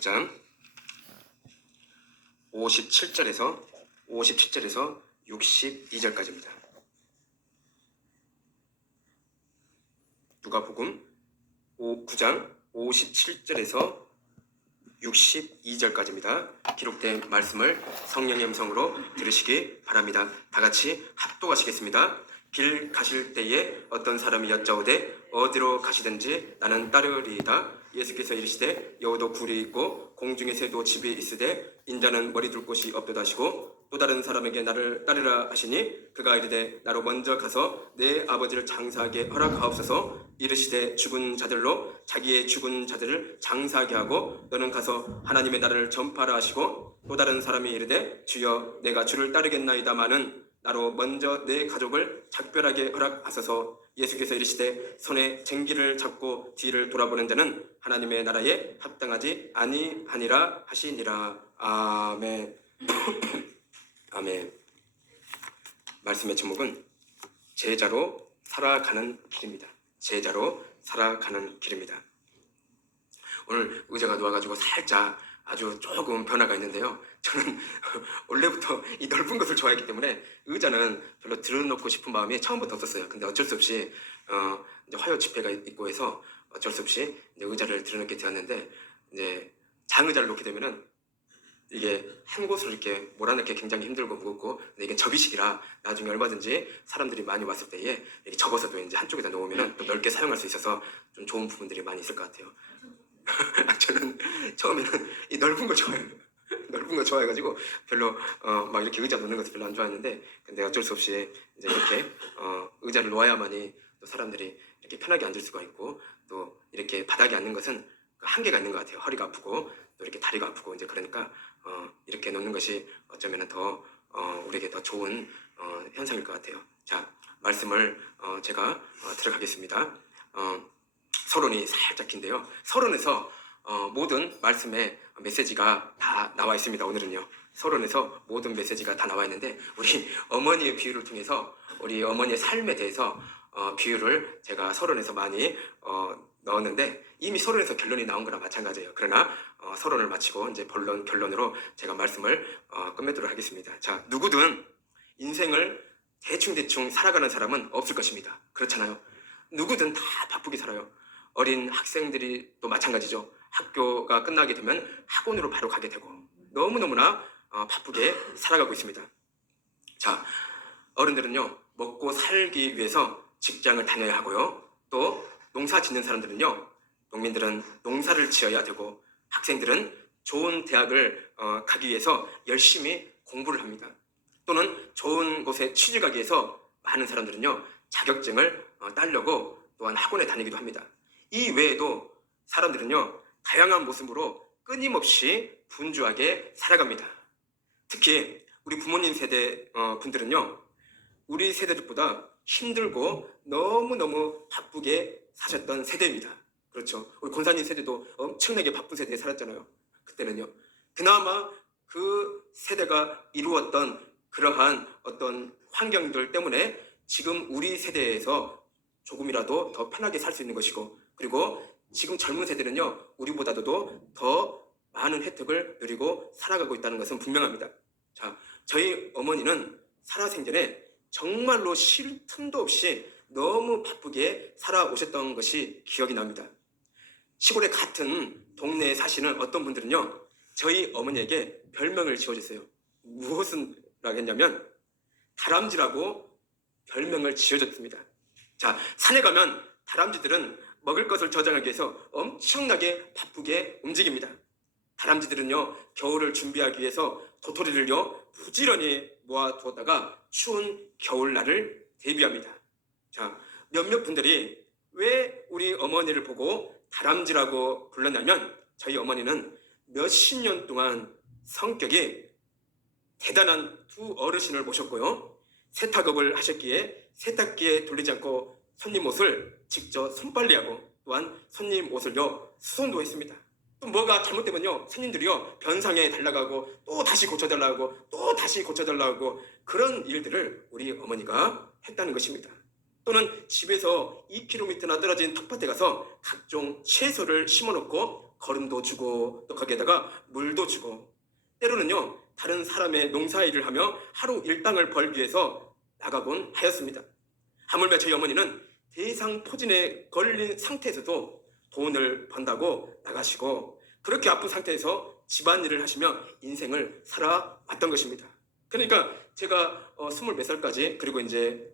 9장 57절에서 62절까지입니다. 누가복음 9장 57절에서 62절까지입니다. 기록된 말씀을 성령의 음성으로 들으시기 바랍니다. 다 같이 합독하시겠습니다. 길 가실 때에 어떤 사람이 여짜오되 어디로 가시든지 나는 따르리이다. 예수께서 이르시되 여우도 굴이 있고 공중의 새도 집이 있으되 인자는 머리 둘 곳이 없도다 하시고 또 다른 사람에게 나를 따르라 하시니 그가 이르되 나로 먼저 가서 내 아버지를 장사하게 허락하옵소서. 이르시되 죽은 자들로 자기의 죽은 자들을 장사하게 하고 너는 가서 하나님의 나라를 전파하라 하시고 또 다른 사람이 이르되 주여 내가 주를 따르겠나이다마는 나로 먼저 내 가족을 작별하게 허락하소서. 예수께서 이르시되 손에 쟁기를 잡고 뒤를 돌아보는 자는 하나님의 나라에 합당하지 아니하니라 하시니라. 아멘. 아멘. 말씀의 제목은 제자로 살아가는 길입니다. 제자로 살아가는 길입니다. 오늘 의자가 놓아가지고 살짝 아주 조금 변화가 있는데요. 저는 원래부터 이 넓은 것을 좋아했기 때문에 의자는 별로 들어놓고 싶은 마음이 처음부터 없었어요. 근데 어쩔 수 없이 이제 화요 집회가 있고 해서 어쩔 수 없이 이제 의자를 들어놓게 되었는데, 이제 장의자를 놓게 되면은 이게 한 곳으로 이렇게 몰아넣기 굉장히 힘들고 무겁고, 근데 이게 접이식이라 나중에 얼마든지 사람들이 많이 왔을 때에 이렇게 접어서도 이제 한쪽에다 놓으면은 또 넓게 사용할 수 있어서 좀 좋은 부분들이 많이 있을 것 같아요. 저는 처음에는 이 넓은 걸 좋아해요. 넓은 거 좋아해가지고 별로 막 이렇게 의자 놓는 것을 별로 안 좋아했는데, 근데 어쩔 수 없이 이제 이렇게 의자를 놓아야만이 또 사람들이 이렇게 편하게 앉을 수가 있고, 또 이렇게 바닥에 앉는 것은 한계가 있는 것 같아요. 허리가 아프고 또 이렇게 다리가 아프고, 이제 그러니까 이렇게 놓는 것이 어쩌면 더 우리에게 더 좋은 현상일 것 같아요. 자, 말씀을 제가 들어가겠습니다. 서론이 살짝 긴데요. 서론에서 모든 말씀의 메시지가 다 나와 있습니다. 오늘은요, 서론에서 모든 메시지가 다 나와 있는데, 우리 어머니의 비유를 통해서 우리 어머니의 삶에 대해서 비유를 제가 서론에서 많이 넣었는데, 이미 서론에서 결론이 나온 거나 마찬가지예요. 그러나 서론을 마치고 이제 결론으로 제가 말씀을 끝맺도록 하겠습니다. 자, 누구든 인생을 대충 살아가는 사람은 없을 것입니다. 그렇잖아요. 누구든 다 바쁘게 살아요. 어린 학생들이 또 마찬가지죠. 학교가 끝나게 되면 학원으로 바로 가게 되고 너무너무나 바쁘게 살아가고 있습니다. 자, 어른들은요, 먹고 살기 위해서 직장을 다녀야 하고요. 또 농사 짓는 사람들은요, 농민들은 농사를 지어야 되고, 학생들은 좋은 대학을 가기 위해서 열심히 공부를 합니다. 또는 좋은 곳에 취직하기 위해서 많은 사람들은요, 자격증을 따려고 또한 학원에 다니기도 합니다. 이 외에도 사람들은요, 다양한 모습으로 끊임없이 분주하게 살아갑니다. 특히 우리 부모님 세대 분들은요, 우리 세대들보다 힘들고 너무너무 바쁘게 사셨던 세대입니다. 그렇죠. 우리 권사님 세대도 엄청나게 바쁜 세대에 살았잖아요. 그때는요. 그나마 그 세대가 이루었던 그러한 어떤 환경들 때문에 지금 우리 세대에서 조금이라도 더 편하게 살 수 있는 것이고, 그리고 지금 젊은 세대는요, 우리보다도 더 많은 혜택을 누리고 살아가고 있다는 것은 분명합니다. 자, 저희 어머니는 살아생전에 정말로 쉴 틈도 없이 너무 바쁘게 살아오셨던 것이 기억이 납니다. 시골의 같은 동네에 사시는 어떤 분들은요, 저희 어머니에게 별명을 지어줬어요. 무엇을 하겠냐면 다람쥐라고 별명을 지어줬습니다. 자, 산에 가면 다람쥐들은 먹을 것을 저장하기 위해서 엄청나게 바쁘게 움직입니다. 다람쥐들은요, 겨울을 준비하기 위해서 도토리를요 부지런히 모아두었다가 추운 겨울날을 대비합니다. 자, 몇몇 분들이 왜 우리 어머니를 보고 다람쥐라고 불렀냐면, 저희 어머니는 몇십 년 동안 성격이 대단한 두 어르신을 모셨고요, 세탁업을 하셨기에 세탁기에 돌리지 않고 손님 옷을 직접 손빨래하고, 또한 손님 옷을요 수선도 했습니다. 또 뭐가 잘못되면요, 손님들이요 변상에 달라가고 또 다시 고쳐달라고 또 다시 고쳐달라고, 그런 일들을 우리 어머니가 했다는 것입니다. 또는 집에서 2km나 떨어진 텃밭에 가서 각종 채소를 심어놓고 거름도 주고 또 거기에다가 물도 주고 때로는요 다른 사람의 농사일을 하며 하루 일당을 벌기 위해서 나가곤 하였습니다. 하물며 저희 어머니는 대상포진에 걸린 상태에서도 돈을 번다고 나가시고 그렇게 아픈 상태에서 집안일을 하시며 인생을 살아왔던 것입니다. 그러니까 제가 20몇 살까지 그리고 이제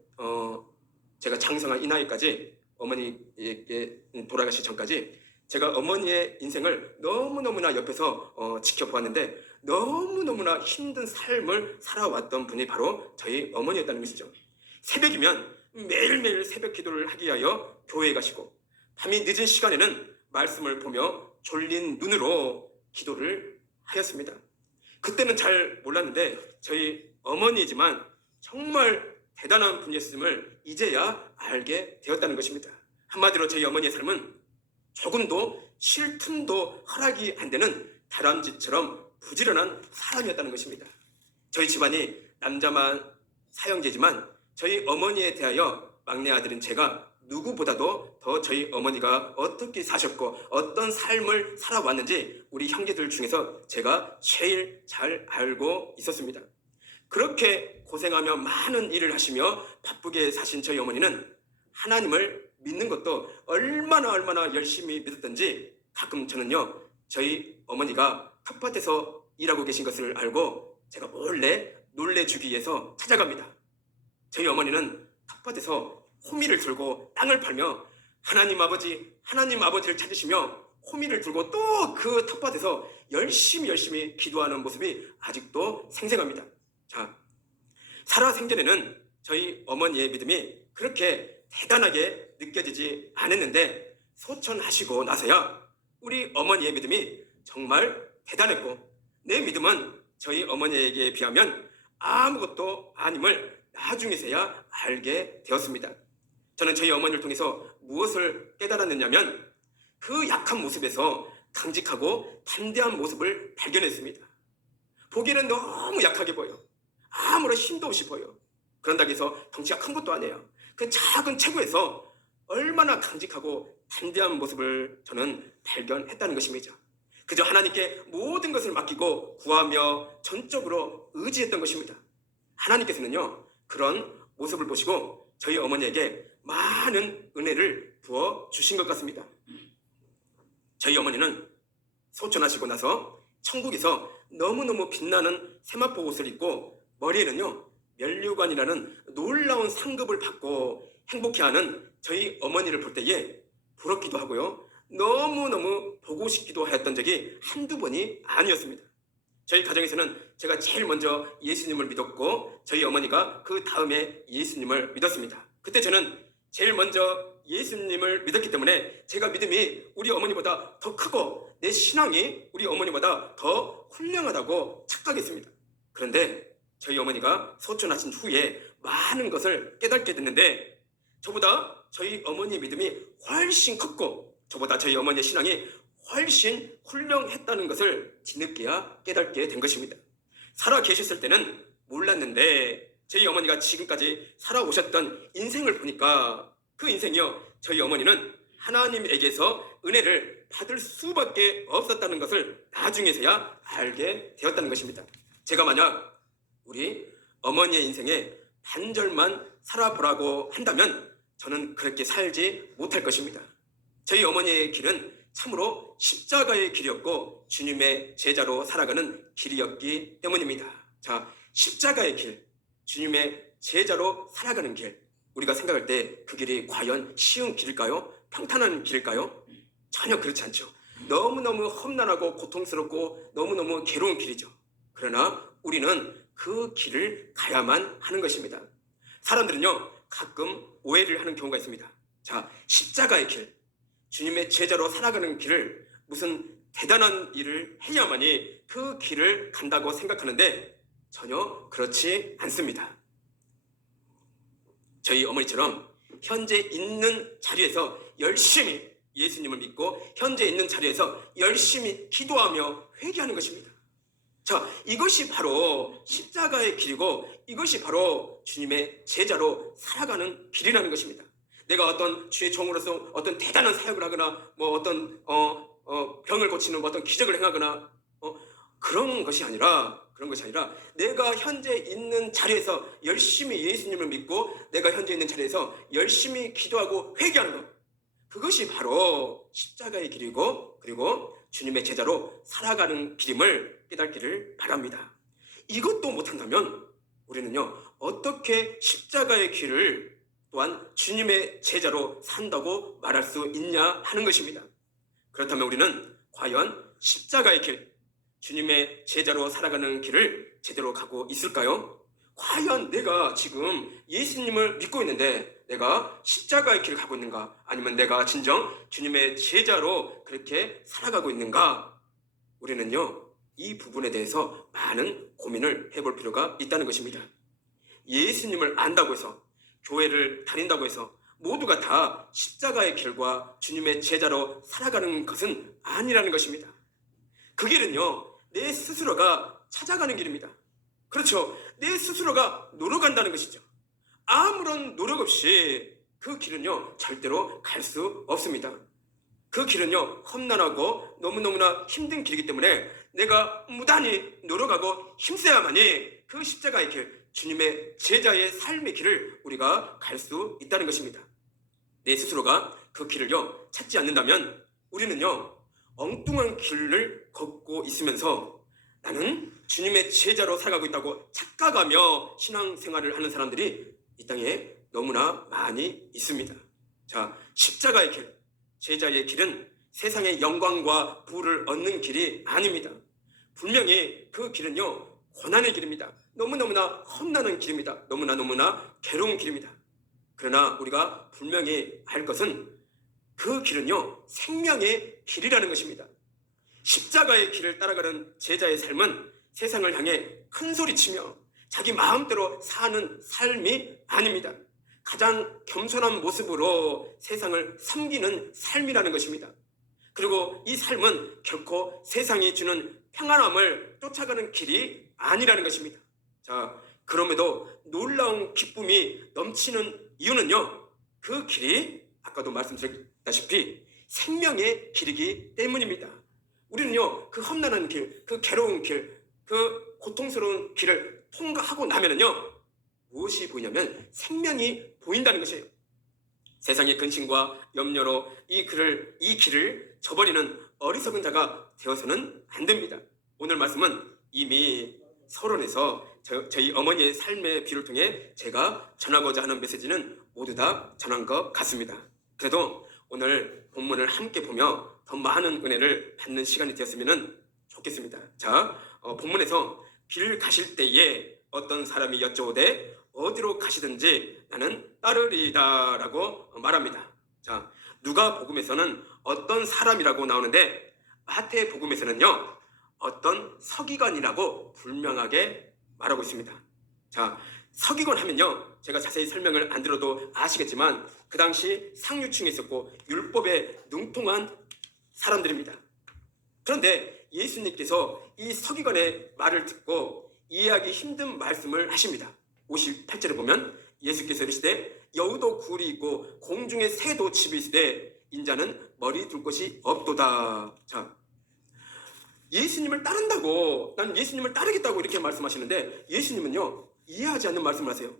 제가 장성한 이 나이까지 어머니에게 돌아가시 전까지 제가 어머니의 인생을 너무너무나 옆에서 지켜보았는데 너무너무나 힘든 삶을 살아왔던 분이 바로 저희 어머니였다는 것이죠. 새벽이면 매일매일 새벽 기도를 하기 위하여 교회에 가시고 밤이 늦은 시간에는 말씀을 보며 졸린 눈으로 기도를 하였습니다. 그때는 잘 몰랐는데 저희 어머니이지만 정말 대단한 분이었음을 이제야 알게 되었다는 것입니다. 한마디로 저희 어머니의 삶은 조금도 쉴 틈도 허락이 안 되는 다람쥐처럼 부지런한 사람이었다는 것입니다. 저희 집안이 남자만 사형제지만 저희 어머니에 대하여 막내 아들인 제가 누구보다도 더 저희 어머니가 어떻게 사셨고 어떤 삶을 살아왔는지 우리 형제들 중에서 제가 제일 잘 알고 있었습니다. 그렇게 고생하며 많은 일을 하시며 바쁘게 사신 저희 어머니는 하나님을 믿는 것도 얼마나 열심히 믿었던지 가끔 저는요 저희 어머니가 텃밭에서 일하고 계신 것을 알고 제가 몰래 놀래주기 위해서 찾아갑니다. 저희 어머니는 텃밭에서 호미를 들고 땅을 팔며 하나님 아버지를 찾으시며 호미를 들고 또 그 텃밭에서 열심히 기도하는 모습이 아직도 생생합니다. 자, 살아생전에는 저희 어머니의 믿음이 그렇게 대단하게 느껴지지 않았는데 소천하시고 나서야 우리 어머니의 믿음이 정말 대단했고 내 믿음은 저희 어머니에게 비하면 아무것도 아님을 나중에서야 알게 되었습니다. 저는 저희 어머니를 통해서 무엇을 깨달았느냐면 그 약한 모습에서 강직하고 담대한 모습을 발견했습니다. 보기에는 너무 약하게 보여. 아무런 힘도 없이 보여. 그런다고 해서 덩치가 큰 것도 아니에요. 그 작은 체구에서 얼마나 강직하고 담대한 모습을 저는 발견했다는 것입니다. 그저 하나님께 모든 것을 맡기고 구하며 전적으로 의지했던 것입니다. 하나님께서는요 그런 모습을 보시고 저희 어머니에게 많은 은혜를 부어 주신 것 같습니다. 저희 어머니는 소천하시고 나서 천국에서 너무너무 빛나는 세마포 옷을 입고 머리에는요 면류관이라는 놀라운 상급을 받고 행복해하는 저희 어머니를 볼 때에 부럽기도 하고요 너무너무 보고 싶기도 하였던 적이 한두 번이 아니었습니다. 저희 가정에서는 제가 제일 먼저 예수님을 믿었고 저희 어머니가 그 다음에 예수님을 믿었습니다. 그때 저는 제일 먼저 예수님을 믿었기 때문에 제가 믿음이 우리 어머니보다 더 크고 내 신앙이 우리 어머니보다 더 훌륭하다고 착각했습니다. 그런데 저희 어머니가 소천하신 후에 많은 것을 깨닫게 됐는데 저보다 저희 어머니의 믿음이 훨씬 컸고 저보다 저희 어머니의 신앙이 훨씬 훌륭했다는 것을 뒤늦게야 깨닫게 된 것입니다. 살아 계셨을 때는 몰랐는데 저희 어머니가 지금까지 살아오셨던 인생을 보니까 그 인생이요 저희 어머니는 하나님에게서 은혜를 받을 수밖에 없었다는 것을 나중에서야 알게 되었다는 것입니다. 제가 만약 우리 어머니의 인생에 반절만 살아보라고 한다면 저는 그렇게 살지 못할 것입니다. 저희 어머니의 길은 참으로 십자가의 길이었고 주님의 제자로 살아가는 길이었기 때문입니다. 자, 십자가의 길, 주님의 제자로 살아가는 길, 우리가 생각할 때 그 길이 과연 쉬운 길일까요? 평탄한 길일까요? 전혀 그렇지 않죠. 너무너무 험난하고 고통스럽고 너무너무 괴로운 길이죠. 그러나 우리는 그 길을 가야만 하는 것입니다. 사람들은요 가끔 오해를 하는 경우가 있습니다. 자, 십자가의 길, 주님의 제자로 살아가는 길을 무슨 대단한 일을 해야만이 그 길을 간다고 생각하는데 전혀 그렇지 않습니다. 저희 어머니처럼 현재 있는 자리에서 열심히 예수님을 믿고 현재 있는 자리에서 열심히 기도하며 회개하는 것입니다. 자, 이것이 바로 십자가의 길이고 이것이 바로 주님의 제자로 살아가는 길이라는 것입니다. 내가 어떤 주의 종으로서 어떤 대단한 사역을 하거나 뭐 어떤 병을 고치는 어떤 기적을 행하거나 그런 것이 아니라 내가 현재 있는 자리에서 열심히 예수님을 믿고 내가 현재 있는 자리에서 열심히 기도하고 회개하는 것, 그것이 바로 십자가의 길이고 그리고 주님의 제자로 살아가는 길임을 깨닫기를 바랍니다. 이것도 못한다면 우리는요 어떻게 십자가의 길을 또한 주님의 제자로 산다고 말할 수 있냐 하는 것입니다. 그렇다면 우리는 과연 십자가의 길, 주님의 제자로 살아가는 길을 제대로 가고 있을까요? 과연 내가 지금 예수님을 믿고 있는데 내가 십자가의 길을 가고 있는가? 아니면 내가 진정 주님의 제자로 그렇게 살아가고 있는가? 우리는요 이 부분에 대해서 많은 고민을 해볼 필요가 있다는 것입니다. 예수님을 안다고 해서, 교회를 다닌다고 해서 모두가 다 십자가의 길과 주님의 제자로 살아가는 것은 아니라는 것입니다. 그 길은요 내 스스로가 찾아가는 길입니다. 그렇죠. 내 스스로가 노력한다는 것이죠. 아무런 노력 없이 그 길은요 절대로 갈 수 없습니다. 그 길은요 험난하고 너무너무나 힘든 길이기 때문에 내가 무단히 노력하고 힘써야만이 그 십자가의 길, 주님의 제자의 삶의 길을 우리가 갈 수 있다는 것입니다. 내 스스로가 그 길을요 찾지 않는다면 우리는요 엉뚱한 길을 걷고 있으면서 나는 주님의 제자로 살아가고 있다고 착각하며 신앙생활을 하는 사람들이 이 땅에 너무나 많이 있습니다. 자, 십자가의 길, 제자의 길은 세상의 영광과 부를 얻는 길이 아닙니다. 분명히 그 길은요 고난의 길입니다. 너무너무나 험난한 길입니다. 너무나 괴로운 길입니다. 그러나 우리가 분명히 알 것은 그 길은요 생명의 길이라는 것입니다. 십자가의 길을 따라가는 제자의 삶은 세상을 향해 큰 소리치며 자기 마음대로 사는 삶이 아닙니다. 가장 겸손한 모습으로 세상을 섬기는 삶이라는 것입니다. 그리고 이 삶은 결코 세상이 주는 평안함을 쫓아가는 길이 아니라는 것입니다. 자, 그럼에도 놀라운 기쁨이 넘치는 이유는요 그 길이 아까도 말씀드렸다시피 생명의 길이기 때문입니다. 우리는요 그 험난한 길, 그 괴로운 길, 그 고통스러운 길을 통과하고 나면은요 무엇이 보이냐면 생명이 보인다는 것이에요. 세상의 근심과 염려로 이 길을 저버리는 어리석은 자가 되어서는 안 됩니다. 오늘 말씀은 이미 서론에서 저희 어머니의 삶의 비를 통해 제가 전하고자 하는 메시지는 모두 다 전한 것 같습니다. 그래도 오늘 본문을 함께 보며 더 많은 은혜를 받는 시간이 되었으면 좋겠습니다. 자, 본문에서 길 가실 때에 어떤 사람이 여쭤오되 어디로 가시든지 나는 따르리이다 라고 말합니다. 자, 누가복음에서는 어떤 사람이라고 나오는데 마태복음에서는요 어떤 서기관이라고 분명하게 말하고 있습니다. 자, 서기관 하면요 제가 자세히 설명을 안 들어도 아시겠지만 그 당시 상류층에 있었고 율법에 능통한 사람들입니다. 그런데 예수님께서 이 서기관의 말을 듣고 이해하기 힘든 말씀을 하십니다. 58절에 보면 예수께서 이르시되 여우도 굴이 있고 공중에 새도 집이 있으되 인자는 머리 둘 곳이 없도다. 자, 예수님을 따른다고, 난 예수님을 따르겠다고 이렇게 말씀하시는데 예수님은요 이해하지 않는 말씀을 하세요.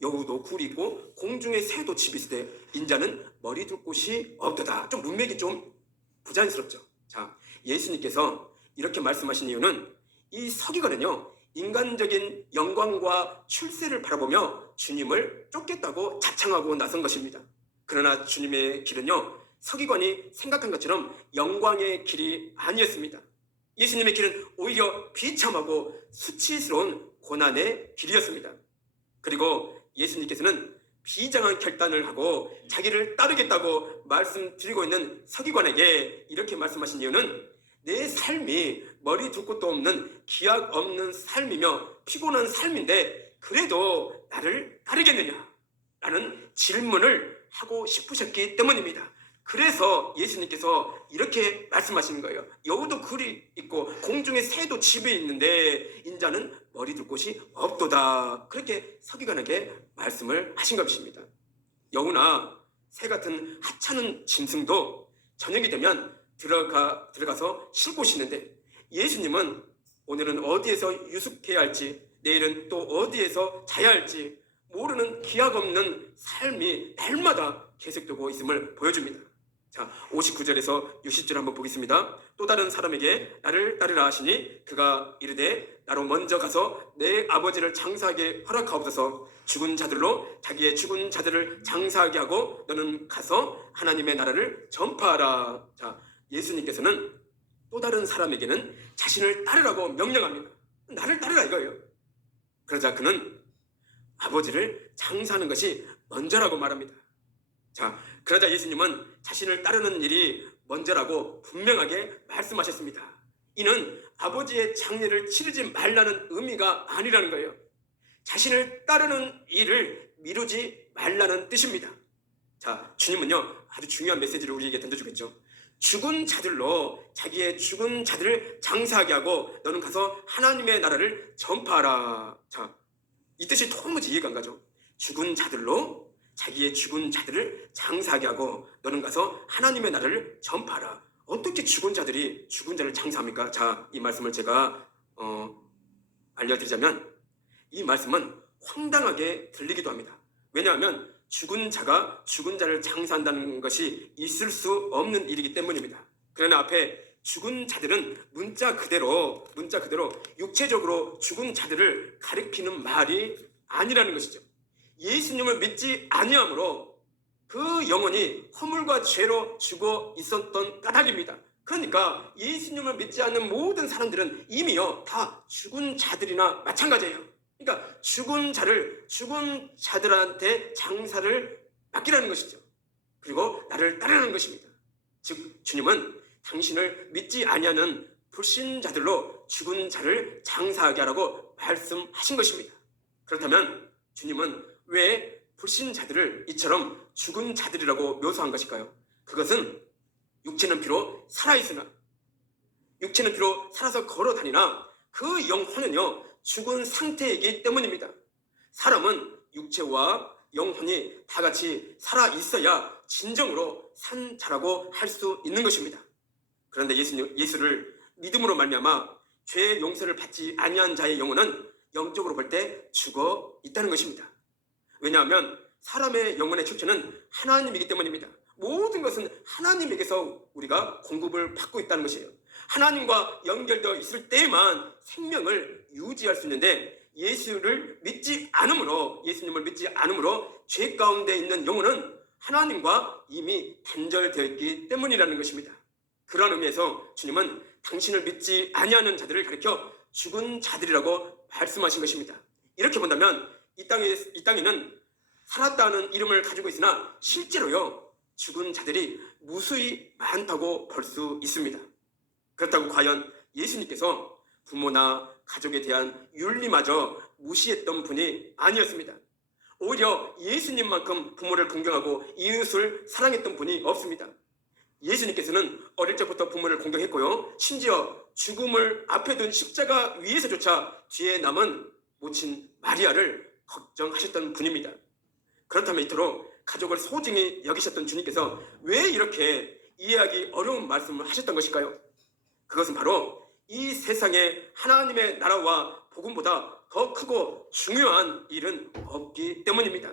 여우도 굴이 있고 공중에 새도 집이 있으되 인자는 머리 둘 곳이 없도다. 좀 문맥이 좀 부자연스럽죠. 자, 예수님께서 이렇게 말씀하신 이유는 이 서기관은요 인간적인 영광과 출세를 바라보며 주님을 쫓겠다고 자청하고 나선 것입니다. 그러나 주님의 길은요 서기관이 생각한 것처럼 영광의 길이 아니었습니다. 예수님의 길은 오히려 비참하고 수치스러운 고난의 길이었습니다. 그리고 예수님께서는 비장한 결단을 하고 자기를 따르겠다고 말씀드리고 있는 서기관에게 이렇게 말씀하신 이유는 내 삶이 머리 둘 곳도 없는 기약 없는 삶이며 피곤한 삶인데 그래도 나를 따르겠느냐? 라는 질문을 하고 싶으셨기 때문입니다. 그래서 예수님께서 이렇게 말씀하시는 거예요. 여우도 굴이 있고 공중에 새도 집이 있는데 인자는 머리 둘 곳이 없도다. 그렇게 서기관에게 말씀을 하신 것입니다. 여우나 새 같은 하찮은 짐승도 저녁이 되면 들어가서 쉴 곳이 있는데 예수님은 오늘은 어디에서 유숙해야 할지, 내일은 또 어디에서 자야 할지 모르는 기약 없는 삶이 날마다 계속되고 있음을 보여줍니다. 자, 59절에서 60절 한번 보겠습니다. 또 다른 사람에게 나를 따르라 하시니 그가 이르되 나로 먼저 가서 내 아버지를 장사하게 허락하옵소서. 죽은 자들로 자기의 죽은 자들을 장사하게 하고 너는 가서 하나님의 나라를 전파하라. 자, 예수님께서는 또 다른 사람에게는 자신을 따르라고 명령합니다. 나를 따르라 이거예요. 그러자 그는 아버지를 장사하는 것이 먼저라고 말합니다. 자, 그러자 예수님은 자신을 따르는 일이 먼저라고 분명하게 말씀하셨습니다. 이는 아버지의 장례를 치르지 말라는 의미가 아니라는 거예요. 자신을 따르는 일을 미루지 말라는 뜻입니다. 자, 주님은요 아주 중요한 메시지를 우리에게 던져주겠죠. 죽은 자들로 자기의 죽은 자들을 장사하게 하고 너는 가서 하나님의 나라를 전파하라. 자, 이 뜻이 도무지 이해가 안 가죠. 죽은 자들로 자기의 죽은 자들을 장사하게 하고 너는 가서 하나님의 나라를 전파하라. 어떻게 죽은 자들이 죽은 자를 장사합니까? 자, 이 말씀을 제가 알려드리자면 이 말씀은 황당하게 들리기도 합니다. 왜냐하면 죽은 자가 죽은 자를 장사한다는 것이 있을 수 없는 일이기 때문입니다. 그러나 앞에 죽은 자들은 문자 그대로 육체적으로 죽은 자들을 가리키는 말이 아니라는 것이죠. 예수님을 믿지 아니함으로 그 영혼이 허물과 죄로 죽어 있었던 까닭입니다. 그러니까 예수님을 믿지 않는 모든 사람들은 이미요 다 죽은 자들이나 마찬가지예요. 그러니까 죽은 자들한테 장사를 맡기라는 것이죠. 그리고 나를 따르는 것입니다. 즉 주님은 당신을 믿지 아니하는 불신자들로 죽은 자를 장사하게 하라고 말씀하신 것입니다. 그렇다면 주님은 왜 불신자들을 이처럼 죽은 자들이라고 묘사한 것일까요? 그것은 육체는 비록 살아있으나 육체는 비록 살아서 걸어다니나 그 영혼은요 죽은 상태이기 때문입니다. 사람은 육체와 영혼이 다 같이 살아있어야 진정으로 산 자라고 할 수 있는 것입니다. 그런데 예수를 믿음으로 말미암아 죄의 용서를 받지 아니한 자의 영혼은 영적으로 볼 때 죽어 있다는 것입니다. 왜냐하면 사람의 영혼의 출처는 하나님이기 때문입니다. 모든 것은 하나님에게서 우리가 공급을 받고 있다는 것이에요. 하나님과 연결되어 있을 때에만 생명을 유지할 수 있는데 예수님을 믿지 않으므로 죄 가운데 있는 영혼은 하나님과 이미 단절되어 있기 때문이라는 것입니다. 그런 의미에서 주님은 당신을 믿지 아니하는 자들을 가리켜 죽은 자들이라고 말씀하신 것입니다. 이렇게 본다면 이 땅에는 살았다는 이름을 가지고 있으나 실제로요 죽은 자들이 무수히 많다고 볼 수 있습니다. 그렇다고 과연 예수님께서 부모나 가족에 대한 윤리마저 무시했던 분이 아니었습니다. 오히려 예수님만큼 부모를 존경하고 이웃을 사랑했던 분이 없습니다. 예수님께서는 어릴 적부터 부모를 공경했고요. 심지어 죽음을 앞에 둔 십자가 위에서조차 뒤에 남은 모친 마리아를 걱정하셨던 분입니다. 그렇다면 이토록 가족을 소중히 여기셨던 주님께서 왜 이렇게 이해하기 어려운 말씀을 하셨던 것일까요? 그것은 바로 이 세상에 하나님의 나라와 복음보다 더 크고 중요한 일은 없기 때문입니다.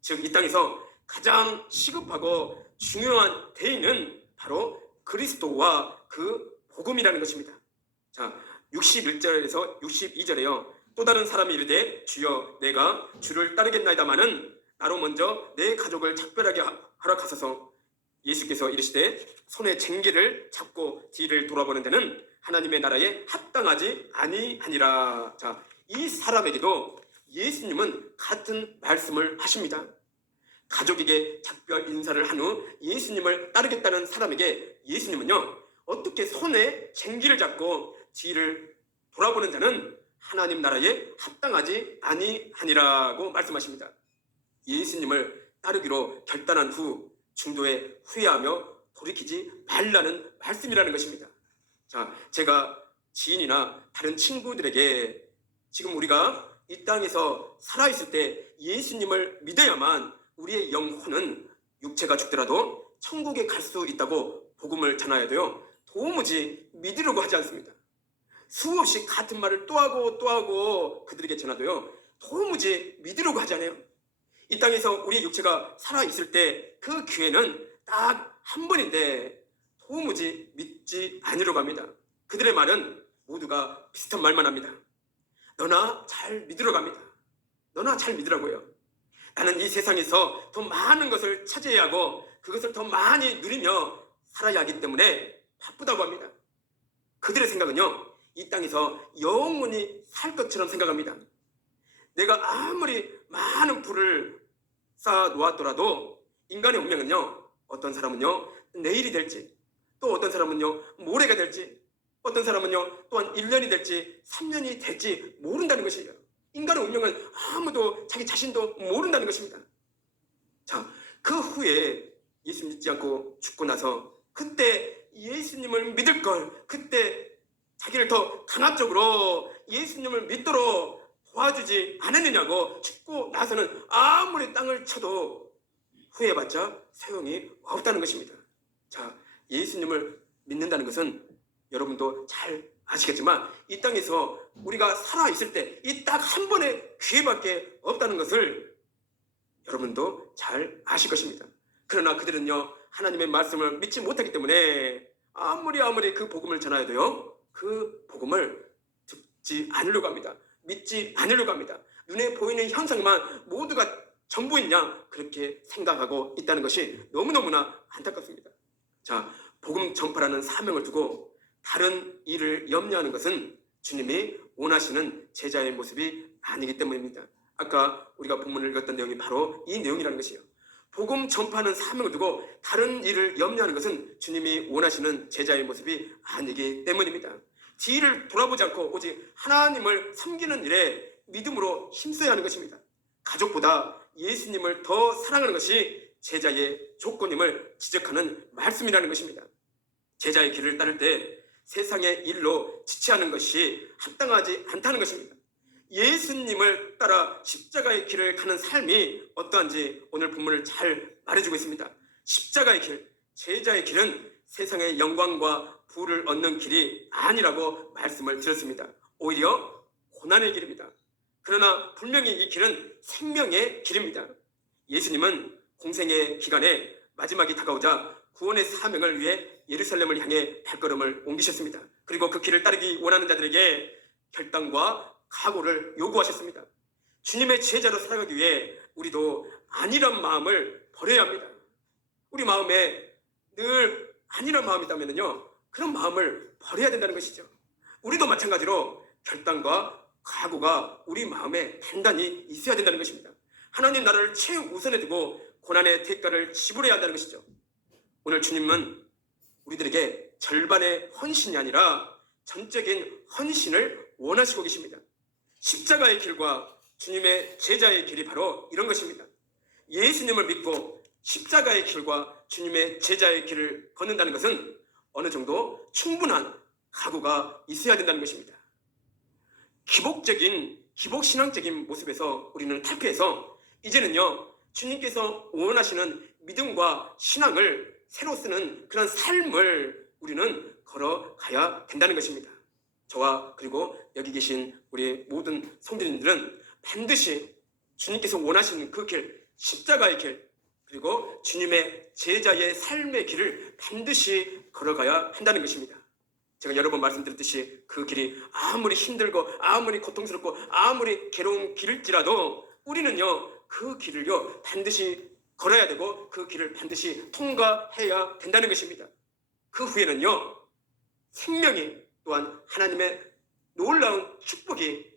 즉 이 땅에서 가장 시급하고 중요한 대의는 바로 그리스도와 그 복음이라는 것입니다. 자, 61절에서 62절에요. 또 다른 사람이 이르되 주여 내가 주를 따르겠나이다마는 나로 먼저 내 가족을 작별하게 허락하소서. 예수께서 이르시되 손에 쟁기를 잡고 뒤를 돌아보는 데는 하나님의 나라에 합당하지 아니하니라. 자, 이 사람에게도 예수님은 같은 말씀을 하십니다. 가족에게 작별 인사를 한 후 예수님을 따르겠다는 사람에게 예수님은요 어떻게 손에 쟁기를 잡고 뒤를 돌아보는 자는 하나님 나라에 합당하지 아니하니라고 말씀하십니다. 예수님을 따르기로 결단한 후 중도에 후회하며 돌이키지 말라는 말씀이라는 것입니다. 자, 제가 지인이나 다른 친구들에게 지금 우리가 이 땅에서 살아있을 때 예수님을 믿어야만 우리의 영혼은 육체가 죽더라도 천국에 갈 수 있다고 복음을 전하여도요, 도무지 믿으려고 하지 않습니다. 수없이 같은 말을 또 하고 그들에게 전하도요, 도무지 믿으려고 하지 않아요. 이 땅에서 우리의 육체가 살아있을 때 그 기회는 딱 한 번인데 도무지 믿지 않으려고 합니다. 그들의 말은 모두가 비슷한 말만 합니다. 너나 잘 믿으려고 합니다. 너나 잘 믿으라고요. 나는 이 세상에서 더 많은 것을 차지해야 하고 그것을 더 많이 누리며 살아야 하기 때문에 바쁘다고 합니다. 그들의 생각은요, 이 땅에서 영원히 살 것처럼 생각합니다. 내가 아무리 많은 부를 쌓아 놓았더라도 인간의 운명은요, 어떤 사람은요 내일이 될지, 또 어떤 사람은요 모레가 될지, 어떤 사람은요 또한 1년이 될지 3년이 될지 모른다는 것이에요. 인간의 운명은 아무도 자기 자신도 모른다는 것입니다. 자, 그 후에 예수 믿지 않고 죽고 나서 그때 예수님을 믿을 걸, 그때 자기를 더 강압적으로 예수님을 믿도록 도와주지 않았느냐고, 죽고 나서는 아무리 땅을 쳐도 후회해봤자 소용이 없다는 것입니다. 자, 예수님을 믿는다는 것은 여러분도 잘 아시겠지만 이 땅에서 우리가 살아있을 때 이 딱 한 번의 기회밖에 없다는 것을 여러분도 잘 아실 것입니다. 그러나 그들은요, 하나님의 말씀을 믿지 못하기 때문에 아무리 그 복음을 전하여도요, 그 복음을 듣지 않으려고 합니다. 믿지 않으려고 합니다. 눈에 보이는 현상만 모두가 전부인 양 그렇게 생각하고 있다는 것이 너무너무나 안타깝습니다. 자, 복음 전파라는 사명을 두고 다른 일을 염려하는 것은 주님이 원하시는 제자의 모습이 아니기 때문입니다. 아까 우리가 본문을 읽었던 내용이 바로 이 내용이라는 것이에요. 복음 전파하는 사명을 두고 다른 일을 염려하는 것은 주님이 원하시는 제자의 모습이 아니기 때문입니다. 뒤를 돌아보지 않고 오직 하나님을 섬기는 일에 믿음으로 힘써야 하는 것입니다. 가족보다 예수님을 더 사랑하는 것이 제자의 조건임을 지적하는 말씀이라는 것입니다. 제자의 길을 따를 때 세상의 일로 지체하는 것이 합당하지 않다는 것입니다. 예수님을 따라 십자가의 길을 가는 삶이 어떠한지 오늘 본문을 잘 말해주고 있습니다. 십자가의 길, 제자의 길은 세상의 영광과 부를 얻는 길이 아니라고 말씀을 드렸습니다. 오히려 고난의 길입니다. 그러나 분명히 이 길은 생명의 길입니다. 예수님은 공생의 기간에 마지막이 다가오자 구원의 사명을 위해 예루살렘을 향해 발걸음을 옮기셨습니다. 그리고 그 길을 따르기 원하는 자들에게 결단과 각오를 요구하셨습니다. 주님의 제자로 살아가기 위해 우리도 아니란 마음을 버려야 합니다. 우리 마음에 늘 아니란 마음이 있다면요, 그런 마음을 버려야 된다는 것이죠. 우리도 마찬가지로 결단과 각오가 우리 마음에 단단히 있어야 된다는 것입니다. 하나님 나라를 최우선에 두고 고난의 대가를 지불해야 한다는 것이죠. 오늘 주님은 우리들에게 절반의 헌신이 아니라 전적인 헌신을 원하시고 계십니다. 십자가의 길과 주님의 제자의 길이 바로 이런 것입니다. 예수님을 믿고 십자가의 길과 주님의 제자의 길을 걷는다는 것은 어느 정도 충분한 각오가 있어야 된다는 것입니다. 기복신앙적인 모습에서 우리는 탈피해서 이제는요, 주님께서 원하시는 믿음과 신앙을 새로 쓰는 그런 삶을 우리는 걸어가야 된다는 것입니다. 저와 그리고 여기 계신 우리 모든 성도님들은 반드시 주님께서 원하시는 그 길, 십자가의 길, 그리고 주님의 제자의 삶의 길을 반드시 걸어가야 한다는 것입니다. 제가 여러 번 말씀드렸듯이 그 길이 아무리 힘들고 아무리 고통스럽고 아무리 괴로운 길일지라도 우리는요, 그 길을요 반드시 걸어야 되고 그 길을 반드시 통과해야 된다는 것입니다. 그 후에는요, 생명이 또한 하나님의 놀라운 축복이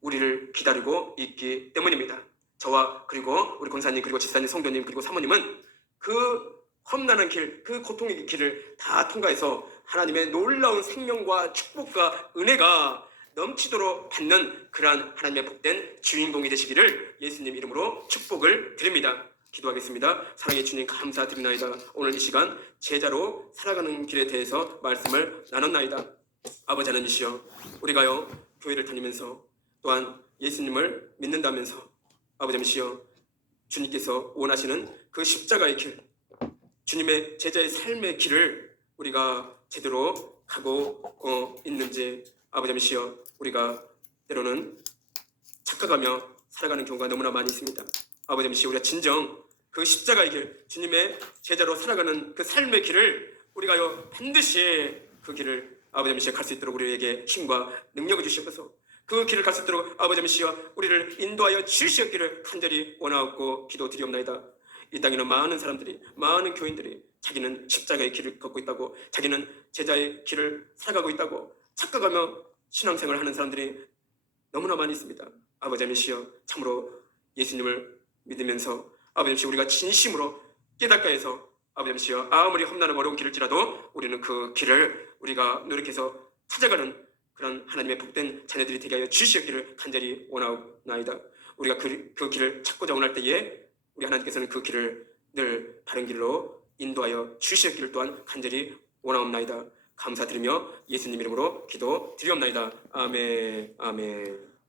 우리를 기다리고 있기 때문입니다. 저와 그리고 우리 권사님 그리고 집사님 성도님 그리고 사모님은 그 험난한 길, 그 고통의 길을 다 통과해서 하나님의 놀라운 생명과 축복과 은혜가 넘치도록 받는 그러한 하나님의 복된 주인공이 되시기를 예수님 이름으로 축복을 드립니다. 기도하겠습니다. 사랑의 주님 감사드리나이다. 오늘 이 시간 제자로 살아가는 길에 대해서 말씀을 나눴나이다. 아버지 하나님이시여, 우리가요 교회를 다니면서 또한 예수님을 믿는다면서 아버지 하나님이시여, 주님께서 원하시는 그 십자가의 길, 주님의 제자의 삶의 길을 우리가 제대로 가고 있는지 아버지시여 우리가 때로는 착각하며 살아가는 경우가 너무나 많이 있습니다. 아버지시여 우리가 진정 그 십자가의 길 주님의 제자로 살아가는 그 삶의 길을 우리가요 반드시 그 길을 아버지시여 갈 수 있도록 우리에게 힘과 능력을 주시옵소서. 그 길을 갈 수 있도록 아버지시여 우리를 인도하여 주시옵기를 간절히 원하옵고 기도드리옵나이다. 이 땅에는 많은 사람들이 많은 교인들이 자기는 십자가의 길을 걷고 있다고 자기는 제자의 길을 살아가고 있다고 착각하며 신앙생활을 하는 사람들이 너무나 많이 있습니다. 아버지시여 참으로 예수님을 믿으면서 아버지시여 우리가 진심으로 깨닫게 해서 아버지시여 아무리 험난하고 어려운 길일지라도 우리는 그 길을 우리가 노력해서 찾아가는 그런 하나님의 복된 자녀들이 되게 하여 주시옵기를 간절히 원하옵나이다. 우리가 그 길을 찾고자 원할 때에 우리 하나님께서는 그 길을 늘 바른 길로 인도하여 주시옵기를 또한 간절히 원하옵나이다. 감사드리며 예수님 이름으로 기도드리옵나이다. 아멘. 아멘.